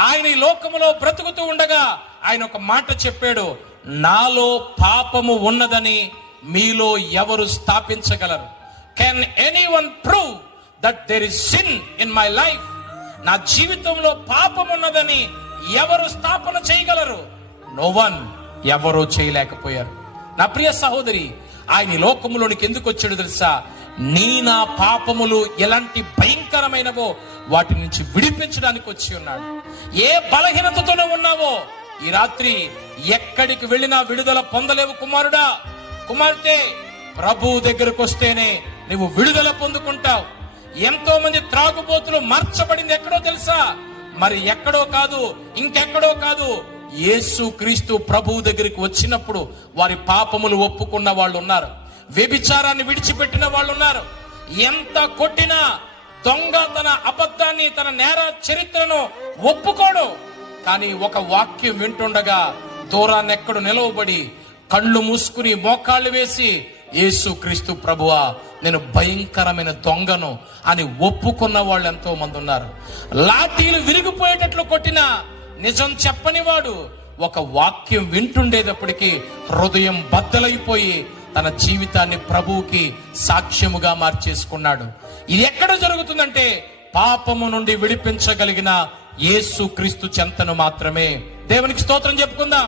ఆయన ఈ లోకములో బ్రతుకుతూ ఉండగా ఆయన ఒక మాట చెప్పాడు, నాలో పాపము ఉన్నదని మీలో ఎవరు స్థాపించగలరు? Can anyone prove that there is sin in my life? నా జీవితంలో పాపం ఉన్నదని ఎవరు స్థాపన చేయగలరు? No one. ఎవరూ చేయలేకపోయారు. నా ప్రియ సహోదరి, ఆయన లోకములోనికి ఎందుకు వచ్చాడు తెలుసా? నా పాపములు ఎలాంటి భయంకరమైనవో వాటి నుంచి విడిపించడానికి వచ్చి ఉన్నాడు. ఏ బలహీనతతోనే ఉన్నావో ఈ రాత్రి ఎక్కడికి వెళ్ళినా విడుదల పొందలేవు కుమారుడా, కుమార్తె. ప్రభు దగ్గరకు వస్తేనే నువ్వు విడుదల పొందుకుంటావు. ఎంతో మంది త్రాగుబోతులు మార్చబడింది ఎక్కడో తెలుసా? మరి ఎక్కడో కాదు, ఇంకెక్కడో కాదు, యేసు క్రీస్తు ప్రభువు దగ్గరికి వచ్చినప్పుడు వారి పాపములు ఒప్పుకున్న వాళ్ళు ఉన్నారు. వ్యభిచారాన్ని విడిచిపెట్టిన వాళ్ళు ఉన్నారు. ఎంత కొట్టినా దొంగ తన అబద్ధాన్ని, తన నేర చరిత్రను ఒప్పుకోడు. కానీ ఒక వాక్యం వింటుండగా దూరాన్ని ఎక్కడు నిలవబడి కళ్ళు మూసుకుని మోకాళ్ళు వేసి, యేసు క్రీస్తు ప్రభువా, నేను భయంకరమైన దొంగను అని ఒప్పుకున్న వాళ్ళు ఎంతో మంది ఉన్నారు. లాఠీలు విరిగిపోయేటట్లు కొట్టిన నిజం చెప్పని వాడు ఒక వాక్యం వింటుండేటప్పటికీ హృదయం బద్దలైపోయి తన జీవితాన్ని ప్రభువుకి సాక్ష్యముగా మార్చేసుకున్నాడు. ఇది ఎక్కడ జరుగుతుందంటే పాపము నుండి విడిపించగలిగిన యేసు క్రీస్తు చెంతను మాత్రమే. దేవునికి స్తోత్రం చెప్పుకుందాం.